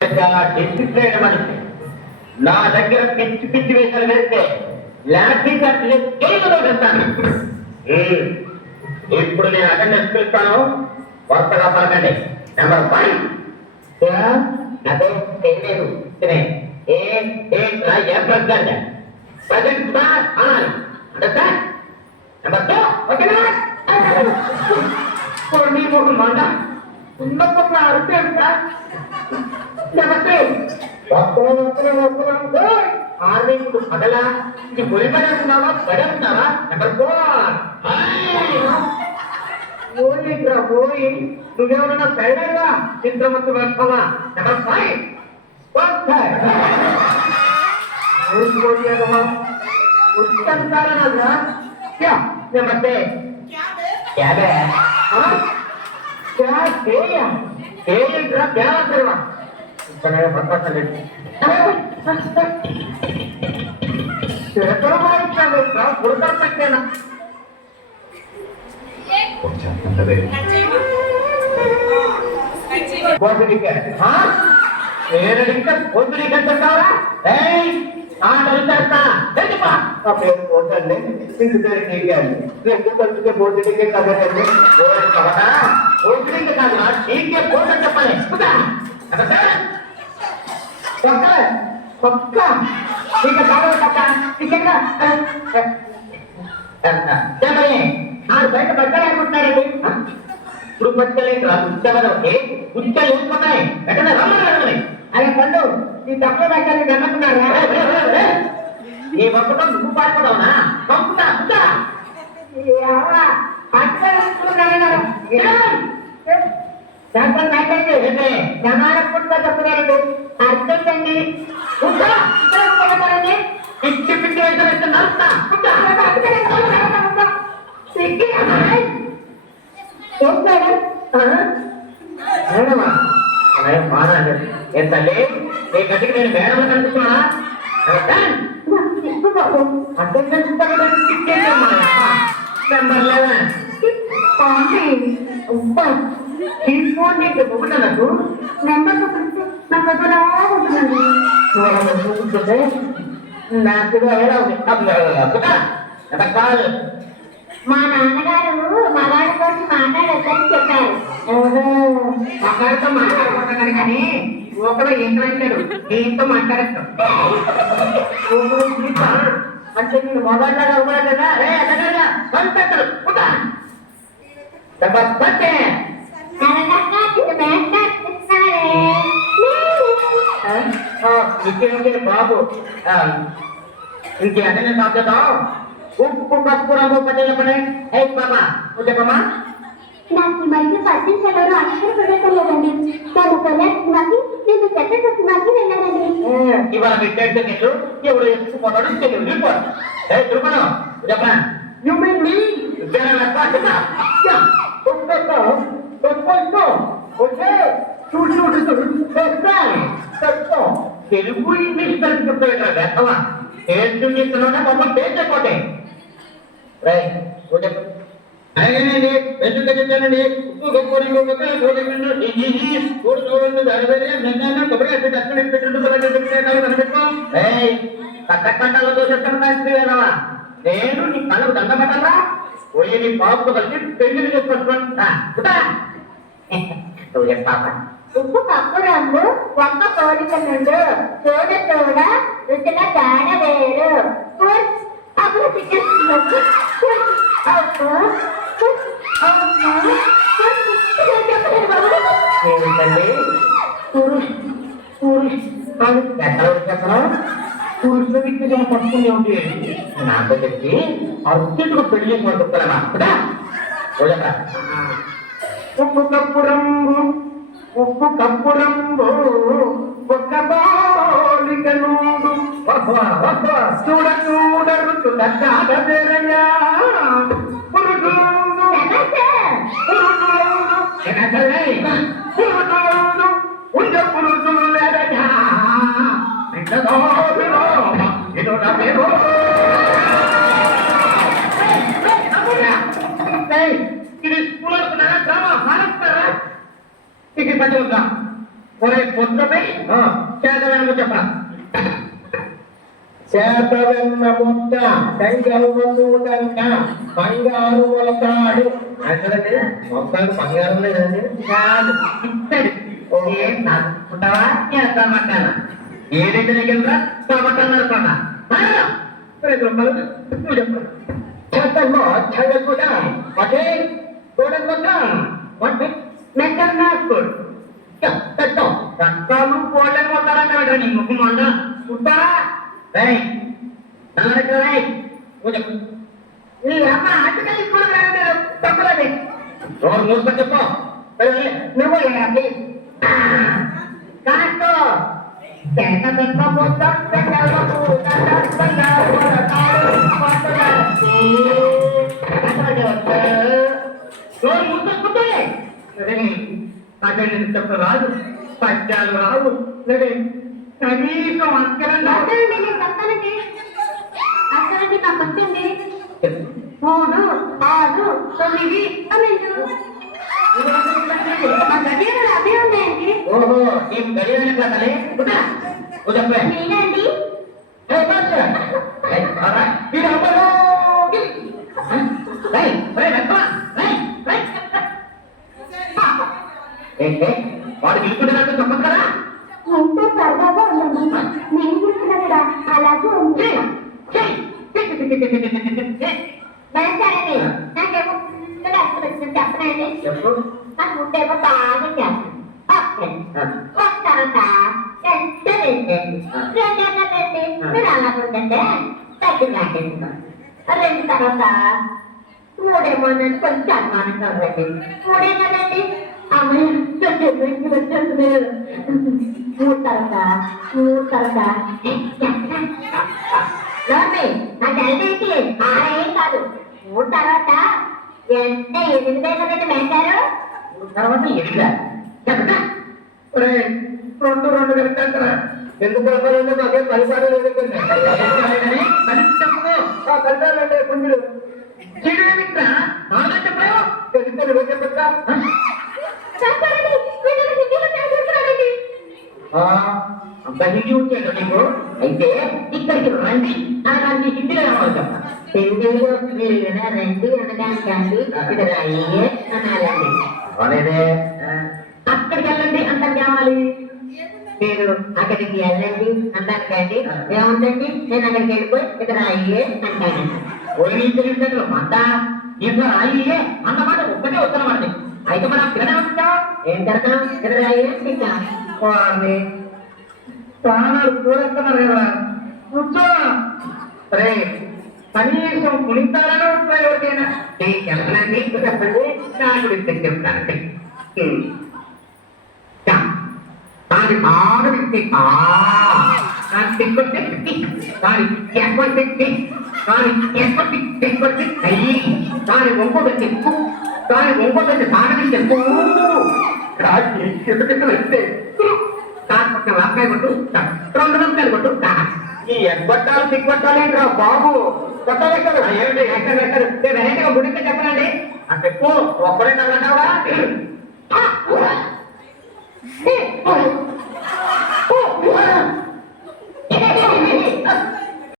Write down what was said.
Discipline మనిషి నా దగ్గర పిచ్చి పిచ్చి వేసాలు వేస్తే లాఠీ చార్జ్ జైలులో వెళ్తాను. ఇప్పుడు నేను అటెండెన్స్ పిలుస్తాను, వరుసగా పలకండి. నెంబర్ 5 అదే తెలియదు ప్రజెంట్ అనాలి. అండర్స్టాండ్? నెంబర్ 2 ఓకేనా? కొన్ని 3 మంట ఉన్నప్పుడు అర్థం సార్. నెంబర్ 3 ఆర్మీ పగలా ఇది పొలి పడేస్తున్నావా పడేస్తున్నావా? నెంబర్ 4 పోయిరా పోయి నువ్వేమన్నా సైడర్గా చిత్రమత్తు వేస్తావా? నెంబర్ 5 బయట పట్టలేకుంటున్నాడండి. ఇప్పుడు పట్టుకోలేక ఉచ్చవదొకే ఉచ్చలు వేసుకున్నాయి. వెంటనే రమ్మని అదే పండు ఈ తప్ప పెట్టాలి నమ్మకున్నారా? ఈ ఒక్కటో నువ్వు పాడుకోవడావునా? పంపుతా చెప్తున్నారండి. అర్థండి పిచ్చి పిచ్చి వేసి నడుస్తా ఏ తల్లి నీ గట్టికి నేను మేడం కనిపిస్తున్నా? నెంబర్ 11 ఒకటనకు నెంబర్ నాకు ఎలా ఉంది? మా నాన్నగారు మగాడి కోసం మాట్లాడొద్దని చెప్పారు. మగాడితో మాట్లాడుకుంటున్నాను కానీ ఒకడు ఏం రాశాడు దీంతో మాట్లాడతాం అంటే నేను మొదటిలాగా అవ్వాలి కదా. బాబు ఇంకే అదే మాట్లాడతాం. ఉప్పు కప్పు రంగు పట్టేయపడే ఏ బాబా నువ్వు చెప్పమ్మా. నాకు ఈ మధ్య పద్యం సెలవులు అక్షర పడలేదండి. ఇవాళ పెట్టేట్టు నీళ్ళు ఎవడు ఎక్కుపోతాడు తెలియదు. తిరుపడం చెప్పనా? తెలుగు ఇంగ్లీష్ కలిసి చెప్తా వేస్తావా? ఏంటి చెప్తున్నా మమ్మల్ని పేరు అయిపోతాయి. అలాగేనండి ఎందుకు చెప్పానండి. ఉప్పు గొప్ప కట్టలో చూసేస్తాను. నేను నీ కళ్ళకు దండ పట్టాలా పోయి నీ బాబుతో కలిసి పెళ్లి చెప్పొచ్చుకుంటా. పాప ఉప్పు కప్పు రంగు ఒక్క పోలిక నుండు తోడ తోడ రుచిల దాడ వేరు. అప్పుడు ఏమిటండి పురుషుల విద్య పట్టుకునే ఉంటే నాకు చెప్పి అర్జెంటుగా పెళ్లి చేసుకుంటున్నామా? ఉప్పు కప్పు రంగు ఒక్క బాలిక నుండు చూడ చూడ రుచుల కాదరయ్యా. ఉండ పురుషులు లేదయ్యా. ఇది స్కూల్ డ్రామా మానేస్తారా? ఇది పని వద్దా? ఒరే ముద్దపై చేతవేనము చెప్పరా చేతవెన్న ముద్ద శంకరుడంట బంగారు మొలతాడు అంటే మొత్తానికి బంగారం లేదండి కాదు ఇస్తాడు ఏం నడుచుకుంటావా చేస్తామంటానా ఏదైతే దగ్గర కాబట్టన్నారు కొన్నా 5 రూపాయలు నువ్వు చెప్పు చేతల్లో చేయకుండా అదే చూడండి వాటి మెక్కన్నాడు పెట్టం రక్తాలు కోళ్ళని కొట్టాలంటే నీ ముఖం వంద ఉంటారా రై రై నువ్వు చెప్పు నీ అమ్మ ఆటకెళ్ళి కూడా తప్పులది నోరు మూసుకొని చెప్పు నువ్వు ఏంటి కాస్తో చెక్క పెద్ద మొత్తం అక్కడ చెప్ప రాదు పద్యాలు రావు కనీసం అక్కడంగా అసలండి నేను చెప్తానండి అసలండి నాకు వచ్చింది 3, 6, 9 12 మా గడియారాలు అవే ఉన్నాయండి ఓహో నీకు గడియని కదలే చెప్పే నేనండి ఏంటే వాడు తీసుకుంటున్నట్టు చెప్పదు కదా ఎంతో సరదాగా ఉందండి నేను చూస్తున్నా కూడా అలాగే ఉంది సరేనండి నాకేమో ముందుగా అర్థం చెప్పనండి చెప్పు నాకు ముందేమో బాగా చేస్తాను వస్తానంట ఎంత రెండండి మీరు అలా ఉందంటే దగ్గర రాకేస్తాను 2 తర్వాత 3 ఏమో కొంచెం అనుమానంగా ఉందండి 3 కదండి అమ్మాయి వచ్చేస్తుంది 3 తర్వాత నాకు తెలిసేసి 6 ఏం కాదు 3 తర్వాత ఎంత 8 కదండి మేంటారు తర్వాత ఎదిగా చెప్తా 2 కరెక్ట్ ఎందుకు చెప్పాలంటే నాకేం పరిపాలన లేదండి కలిపాలంటే పుంజులు తెలిస్తే చెప్పచ్చా అంత హిందీ వచ్చాడు నీకు అయితే ఇక్కడికి రండి అలాంటి హిందీలో రావాలి చెప్తా తెలుగులో మీరు వినారండి అనడానికి ఇక్కడ అయ్యే అనాలండి అవలేదే అక్కడికి వెళ్ళండి అంతం కావాలి మీరు అక్కడికి వెళ్ళండి అనడానికండి ఏముందండి నేను అక్కడికి వెళ్ళిపోయి ఇక్కడ అయ్యే అంటాను ఒరి తెలియదు మంట ఇక్కడ అయ్యే అన్నమాట ఒక్కటే వస్తున్నమాట అయితే మనం ఇక్కడ ఉంటాం ఏం తిడతాం ఇక్కడ అయ్యే ఇంకా వారిని ప్రాణాలు కూరేస్తున్నారు కదా కూర్చో సరే కనీసం కుణితాలను ఉంటాయి ఎవరికైనా చెప్పనండి చెప్పండి నా గురించి చెప్తానండి దాని బాగా వ్యక్తి దాని తెక్కొట్టి దాని ఎక్కొట్టి దాని తెక్కొట్టి అయ్యి దాని ఒంకొక చెప్పు దాని ఒంకొక సాగని చెప్పు వెళ్తే దాని పక్కన వంకాయ కొట్టు 2 వంకాయలు కొట్టు ఈ ఎగ్గొట్టాలు తిగ్గొట్టాలు ఏంట్రా బాబు కొట్టాలెక్కడు ఏమిటి ఎక్కడ వెరైటీగా గుడికి చెప్పనండి ఆ చెప్పు ఒక్కడే తగ్గటావా